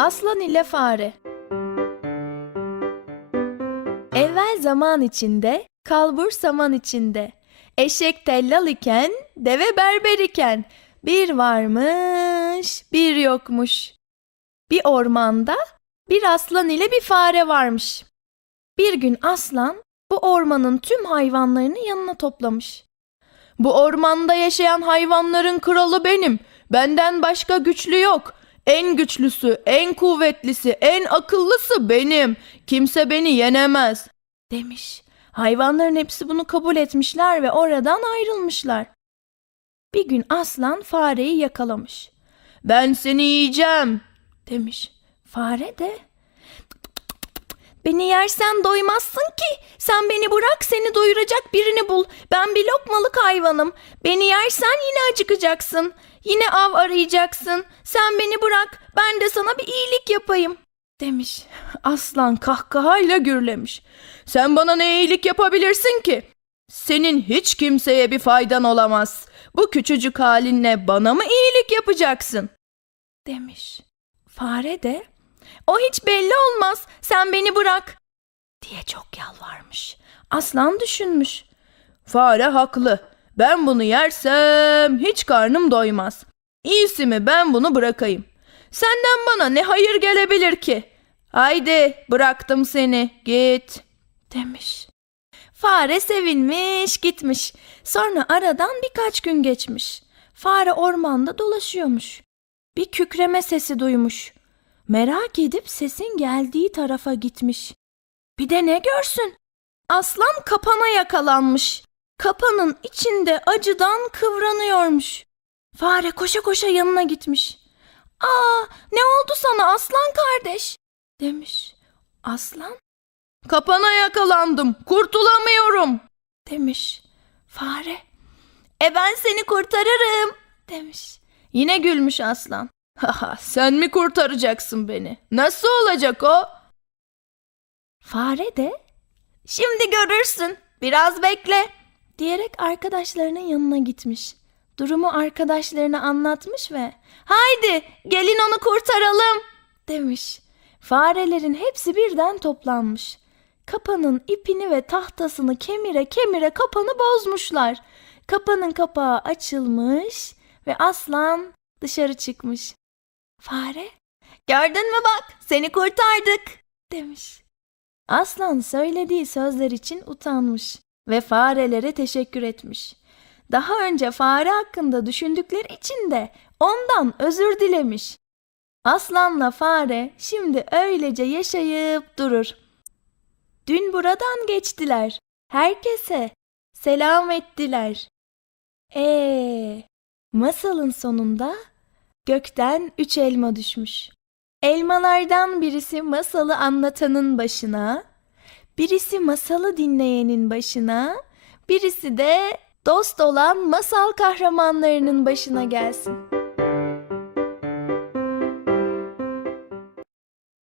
Aslan ile Fare Evvel zaman içinde, kalbur saman içinde. Eşek tellal iken, deve berber iken. Bir varmış, bir yokmuş. Bir ormanda bir aslan ile bir fare varmış. Bir gün aslan bu ormanın tüm hayvanlarını yanına toplamış. Bu ormanda yaşayan hayvanların kralı benim. Benden başka güçlü yok. En güçlüsü, en kuvvetlisi, en akıllısı benim. Kimse beni yenemez." demiş. Hayvanların hepsi bunu kabul etmişler ve oradan ayrılmışlar. Bir gün aslan fareyi yakalamış. "Ben seni yiyeceğim." demiş. Fare de Beni yersen doymazsın ki. Sen beni bırak seni doyuracak birini bul. Ben bir lokmalık hayvanım. Beni yersen yine acıkacaksın. Yine av arayacaksın. Sen beni bırak ben de sana bir iyilik yapayım. Demiş. Aslan kahkahayla gürlemiş. Sen bana ne iyilik yapabilirsin ki? Senin hiç kimseye bir faydan olamaz. Bu küçücük halinle bana mı iyilik yapacaksın? Demiş. Fare de o hiç belli olmaz. Sen beni bırak." diye çok yalvarmış. Aslan düşünmüş. Fare haklı. Ben bunu yersem hiç karnım doymaz. İyisi mi ben bunu bırakayım. Senden bana ne hayır gelebilir ki? Haydi bıraktım seni git demiş. Fare sevinmiş gitmiş. Sonra aradan birkaç gün geçmiş. Fare ormanda dolaşıyormuş. Bir kükreme sesi duymuş. Merak edip sesin geldiği tarafa gitmiş. Bir de ne görsün? Aslan kapana yakalanmış. Kapanın içinde acıdan kıvranıyormuş. Fare koşa koşa yanına gitmiş. Aa, ne oldu sana aslan kardeş? demiş. Aslan, kapana yakalandım, kurtulamıyorum, demiş. Fare, e ben seni kurtarırım, demiş. Yine gülmüş aslan. Haha, sen mi kurtaracaksın beni? Nasıl olacak o? Fare de şimdi görürsün biraz bekle diyerek arkadaşlarının yanına gitmiş. Durumu arkadaşlarına anlatmış ve haydi gelin onu kurtaralım demiş. Farelerin hepsi birden toplanmış. Kapanın ipini ve tahtasını kemire kemire kapanı bozmuşlar. Kapanın kapağı açılmış ve aslan dışarı çıkmış. Fare, gördün mü bak seni kurtardık demiş. Aslan söylediği sözler için utanmış ve farelere teşekkür etmiş. Daha önce fare hakkında düşündükleri için de ondan özür dilemiş. Aslanla fare şimdi öylece yaşayıp durur. Dün buradan geçtiler. Herkese selam ettiler. Ee, masalın sonunda gökten üç elma düşmüş. Elmalardan birisi masalı anlatanın başına, birisi masalı dinleyenin başına, birisi de dost olan masal kahramanlarının başına gelsin.